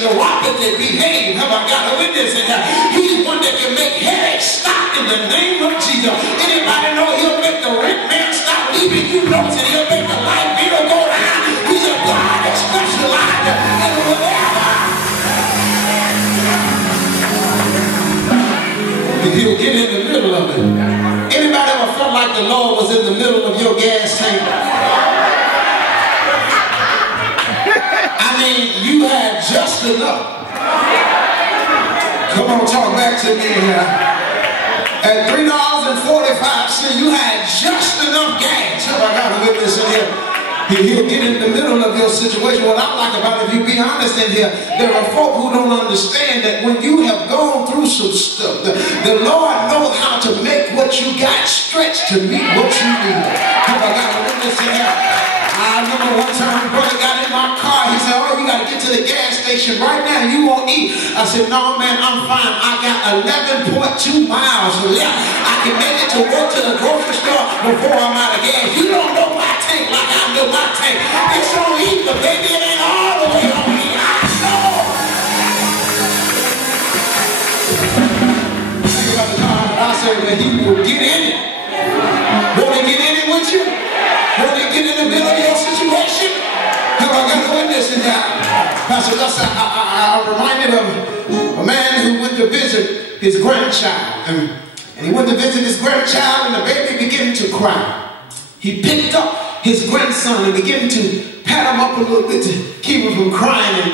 neuropathy behave. Have I got a witness in here? He's one that can make headaches stop in the name of Jesus. Anybody know he'll make the rent man stop leaving you notes, and he'll make the light bill go down? He's a God that specializes in whatever. He'll get in the middle of it. Anybody ever felt like the Lord was in the middle of your gas tank? I mean, you had just enough. Come on, talk back to me here. At $3.45, you had just enough gas. Have I got a witness in here? He'll get in the middle of your situation. What I like about it, if you be honest in here, there are folk who don't understand that when you have gone through some stuff, the Lord knows how to make what you got stretch to meet what you need. Have I got a witness in here? I remember one time a brother got in my car. He said, oh, you got to get to the gas station right now. You won't eat. I said, no, man, I'm fine. I got 11.2 miles left. I can make it to work to the grocery store before I'm out of gas. You don't know my tank like I know my tank. It's on E, but baby, it ain't all the way on E. I know. Think about the time I said that he will get in it. Won't he get in it with you? Won't he get in the middle of your situation? Have I got a witness in that? Pastor Gus, I'm reminded of a man who went to visit his grandchild. And he went to visit his grandchild, and the baby began to cry. He picked up his grandson and began to pat him up a little bit to keep him from crying.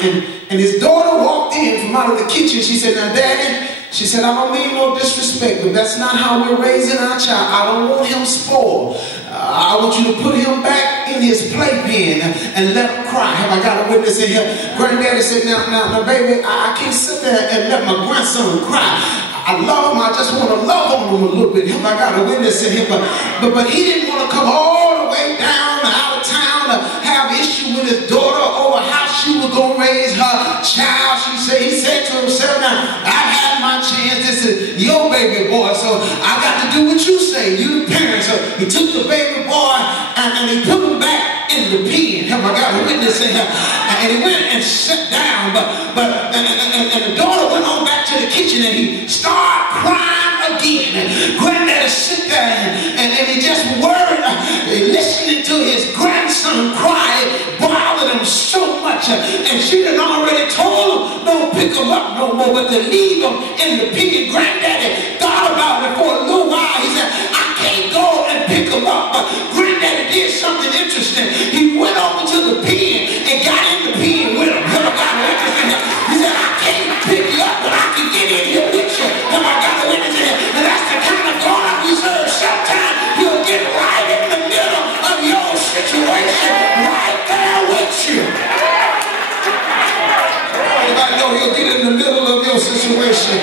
And his daughter walked in from out of the kitchen. She said, now, Daddy, she said, I don't mean no disrespect, but that's not how we're raising our child. I don't want him spoiled. I want you to put him back in his playpen and let him cry. Have I got a witness in here? Granddaddy said, now, baby, I can't sit there and let my grandson cry. I love him. I just want to love on him a little bit. Have I got a witness in here? But he didn't want to come all the way down out of town to have issue with his daughter over how she was going to raise her child. He said to himself, now, I've had my chance. This is your baby boy, so I got to do what you say. You the parents. So he took the baby boy and he put him back in the pen. Have I got a witness in here? And he went and sat down, and the daughter went on back to the kitchen, and he started crying again. And Granddaddy sit there and he just worried, listening to his grandson cry. It bothered him so much, and she had already told him don't pick him up no more, but to leave him in the pen. Granddaddy thought about it for a little while. He said, I can't go and pick him up. But Granddaddy did something interesting. He went over to the pen and got in the pen with him. He said, I can't pick you up, but I can get in here with you. Have I got a witness in here? And that's the kind of God we serve. Sometimes he'll get right in the middle of your situation, right there with you. Anybody know he'll get in the middle of your situation?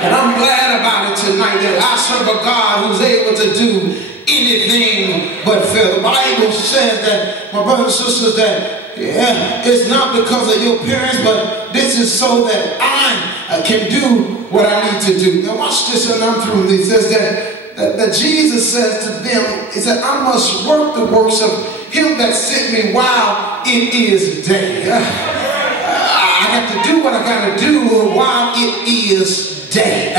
And I'm glad about it tonight that I serve a God who's able to do anything but fail. The Bible says that, my brothers and sisters, that it's not because of your parents, but this is so that I can do what I need to do. Now watch this, and I'm through. He says that Jesus says to them, he said, I must work the works of him that sent me while it is day. I got to do what I got to do while it is day.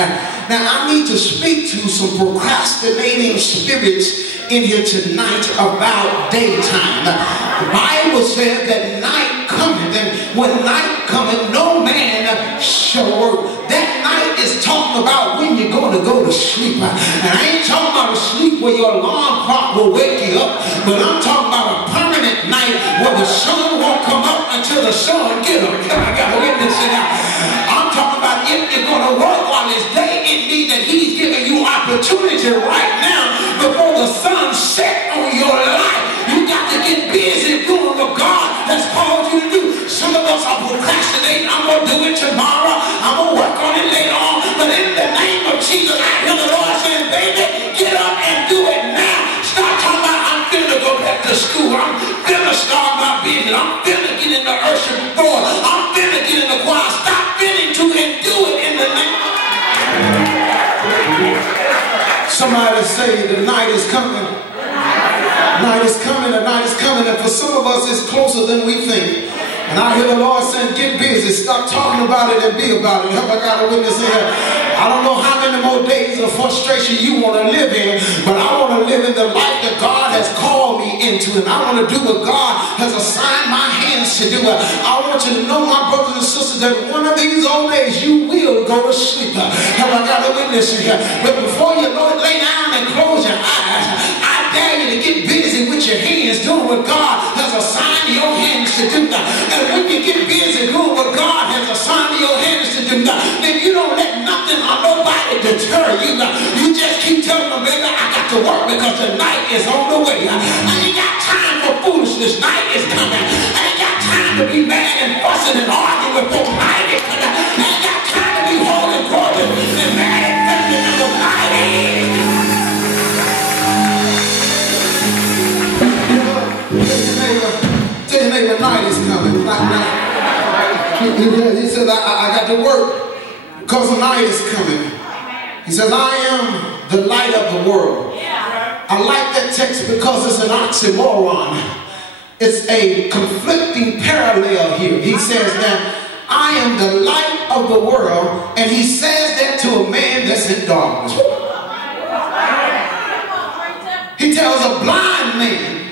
Now I need to speak to some procrastinating spirits in here tonight about daytime. The Bible says that night cometh, and when night cometh, no man shall work. That night is talking about when you're going to go to sleep. And I ain't talking about a sleep where your alarm clock will wake you up, but I'm talking about a permanent night where the sun won't come up until the sun get up. I got a witness in that. I'm talking about if you're going to work while it's day, it means that he's giving you opportunity right now before the sun set on your life. You got to get busy doing what God has called you to do. Some of us are procrastinating. I'm going to do it tomorrow. I'm going to work on it later on. But in the name of Jesus, I hear the Lord saying, baby, get up and do it now. Stop talking about I'm finna go back to school. I'm finna start my business. I'm finna get in the usher floor. I'm finna get in the choir. Stop finna to and do it in the name of Somebody say the night is coming. Night is coming, the night is coming, and for some of us it's closer than we think. And I hear the Lord saying, get busy. Stop talking about it and be about it. Have I got a witness in here? I don't know how many more days of frustration you want to live in, but I want to live in the life that God has called me into. And I want to do what God has assigned my hands to do. I want you to know, my brothers and sisters, that one of these old days you will go to sleep. Have I got a witness in here? But before you lay down and close your eyes, I dare you to get busy with your hands doing what God has assigned your hands to do. And when you get busy doing what God has assigned your hands to do, then you don't let nothing or nobody deter you. You just keep telling them, baby, I got to work because the night is on the way. I ain't got time for foolishness. Night is coming. I ain't got time to be mad and fussing and arguing with folks. Night is coming. I ain't got time to be holding grudges and mad and fussing and the night is. Tell your neighbor, night is coming. He says, I got to work because the night is coming. He says, I am the light of the world. I like that text because it's an oxymoron. It's a conflicting parallel here. He says that I am the light of the world, and he says that to a man that's in darkness. He tells a blind man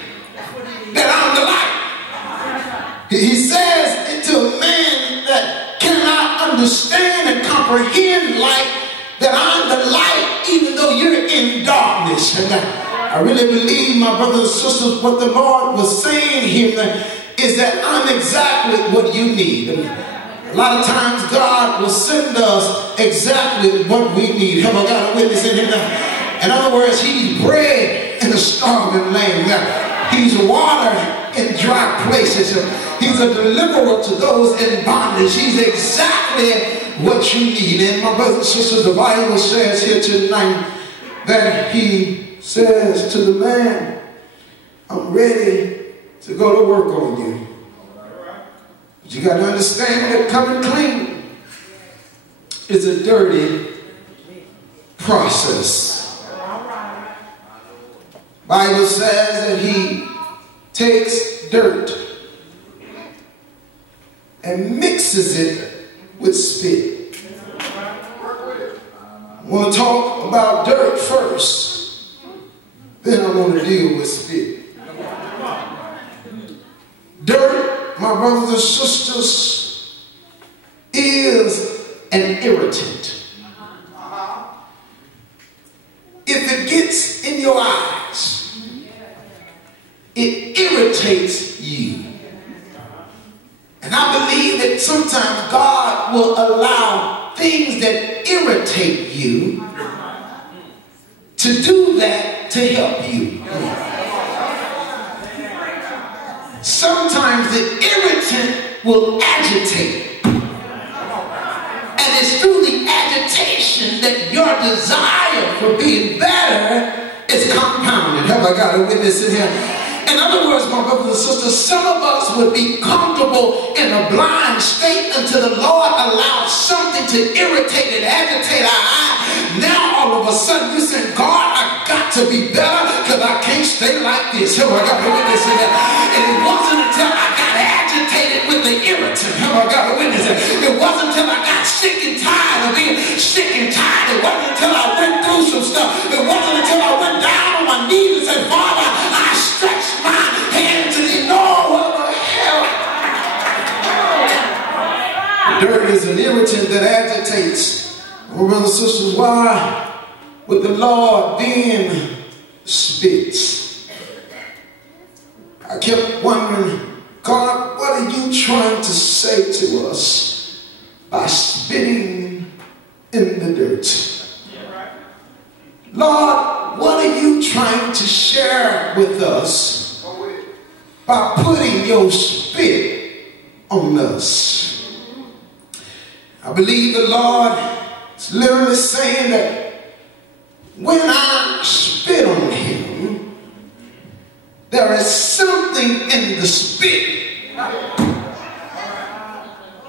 that I'm the light. He says it to a man that cannot understand and comprehend light, that I'm the light even though you're in darkness. And I really believe, my brothers and sisters, what the Lord was saying here is that I'm exactly what you need. A lot of times God will send us exactly what we need. Have I got a witness in here? In other words, he's bread in a starving land. He's water in dry places. He's a deliverer to those in bondage. He's exactly what you need. And my brothers and sisters, the Bible says here tonight that he says to the man, I'm ready to go to work on you. But you got to understand that coming clean is a dirty process. Bible says that he takes dirt and mixes it with spit. I want to talk about dirt first, then I want to deal with spit. Dirt, my brothers and sisters, is an irritant. If it gets in your eyes, it irritates you. And I believe that sometimes God will allow things that irritate you to do that to help you. Sometimes the irritant will agitate. And it's through the agitation that your desire for being better is compounded. Have I got a witness in here? In other words, my brothers and sisters, some of us would be comfortable in a blind state until the Lord allows something to irritate and agitate our eye. Now all of a sudden you say, God, I got to be better because I can't stay like this. Have I got a witness in that? And it wasn't until I got agitated with the irritant. Have I got a witness in that? It wasn't until I got sick and tired of being sick and tired. It wasn't until I went through some stuff. It wasn't until I went down on my knees and said, Father, I stretched my hand to thee. No, what the hell? Dirt is an irritant that agitates. Oh, brothers and sisters, why would the Lord then spit? I kept wondering, God, what are you trying to say to us by spitting in the dirt? Lord, what are you trying to share with us by putting your spit on us? I believe the Lord is literally saying that when I spit on him, there is something in the spit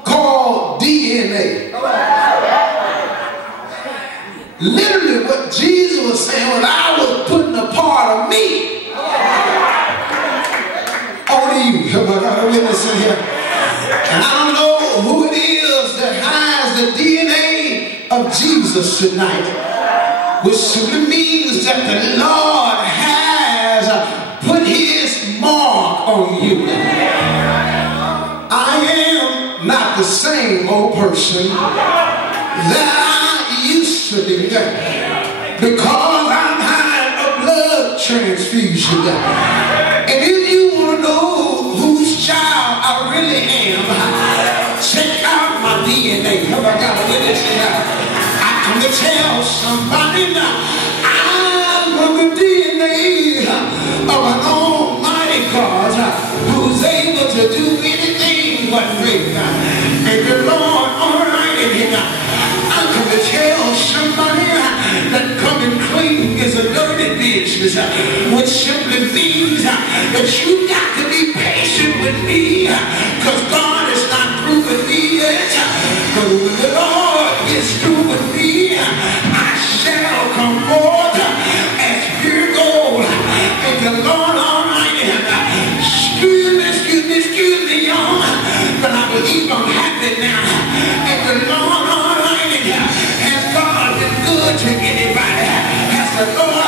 called DNA. Literally what Jesus was saying was, I was putting a part of me on you. Have I got a witness in here? tonight, which simply means that the Lord has put his mark on you. I am not the same old person that I used to be, because I'm having a blood transfusion. And if you want to know whose child I really am, check out my DNA. Have I got a witness here? I come to tell somebody now, I'm on the DNA of an almighty God who's able to do anything but fail. And the Lord, all right in here, I'm going to tell somebody that coming clean is a dirty business, which simply means that you got to be patient with me, because God is not through with me yet. But when the Lord gets through with me, I shall come forth as pure gold. And the Lord Almighty, excuse me, y'all, but I believe I'm happy now. And the Lord Almighty, has God been good to anybody? Has the Lord